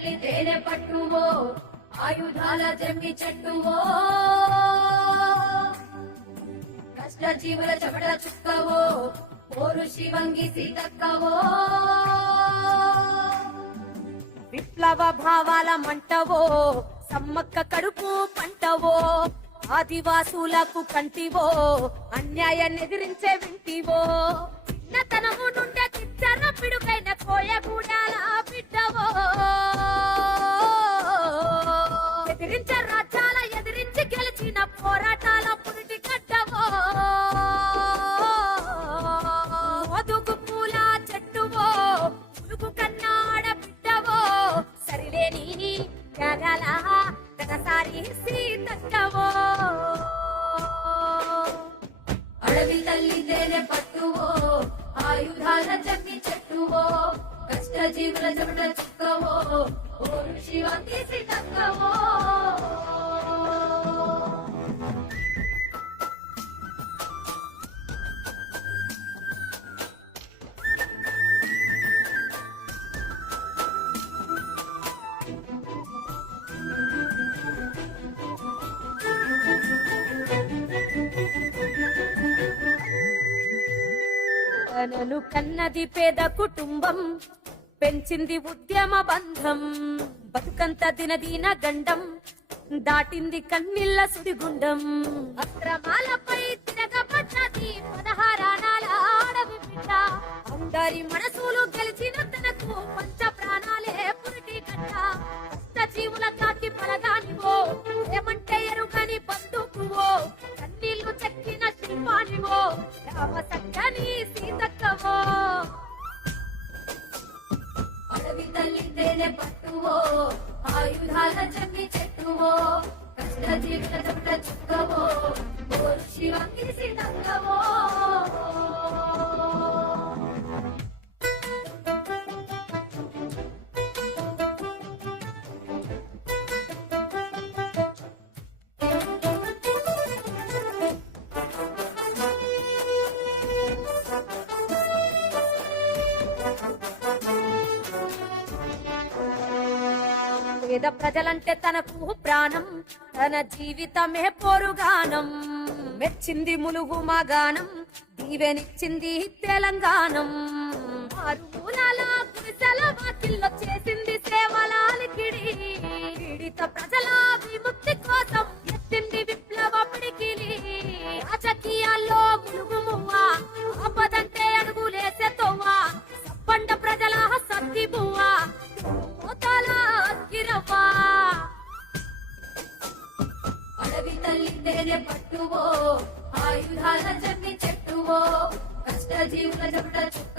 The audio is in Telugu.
తల్లి తేనె పట్టువో ఆయుధాల జమ్మి చెట్టువో కష్ట జీవుల చెమట చుక్కవో పోరు శివంగి సీతక్కవో విప్లవ భావాల మంటవో సమ్మక్క కడుపు పంటవో ఆదివాసులకు కంటివో అన్యాయాన్ని ఎదిరించే వింటివో చిన్నతనము నుండే కిచ్చన పిడుకైన కోయగూడాల బిడ్డవో ఎదిరించే రాజ్యాల ఎదిరించి గెలిచిన పోరాటాల పురిటి కట్టవో ఒదుగు పూల చెట్టువో పులుగు కన్నాడ బిడ్డవో సరిలేని త్యాగాల ఒకసారి సీతక్కవో అడవి తల్లి తేనె పట్టువో ఆయుధాల జమ్మి చెట్టువో కష్ట జీవుల చెమట చుక్కవో ఓరు శివంగి సీతక్కవో తనను కన్నది పేద కుటుంబం పెంచింది ఉద్యమ బంధం బతుకంత దినదీన గండం దాటింది కన్నీళ్ల సుడిగుండం అక్రమాలపై తిరగబడ్డది 16 ఆడవి బిడ్డ అందరి మనసులు గెలిచిన తనకు పంచ ప్రాణాలే పురిటి కట్ట కష్ట జీవుల కాకి పలగానివో ఏమంటే ఎరుగని బంధుకువో కన్నీళ్లు చెక్కిన శిల్పానివో రామ సక్కని సీతక్కవో అడవి తల్లి తేనె పట్టువో ఆయుధాల జమ్మి చెట్టువో కష్ట జీవిత చెమట చుక్కవో ఓరు శివంగి సీతక్కవో పేద ప్రజలంటే తనకు ప్రాణం తన జీవితమే పోరుగానం మెచ్చింది ములుగు మాగానం దీవెనిచ్చింది తెలంగాణం ఆరుమూలాల గుడిసెల వాకిల్లో చేసింది సేవలాలికిడి పీడిత ప్రజల విముక్తి కోసం ఎత్తింది విప్లవ పిడికిలి రాజకీయాల్లో ములుగు మువ్వా ఆపదంటే అడుగులేసే తోవా సప్పండ ప్రజల సత్తి బువ్వా అడవి తల్లి తేనె పట్టువో ఆయుధాల జమ్మి చెట్టువో కష్ట జీవుల చెమట చుక్క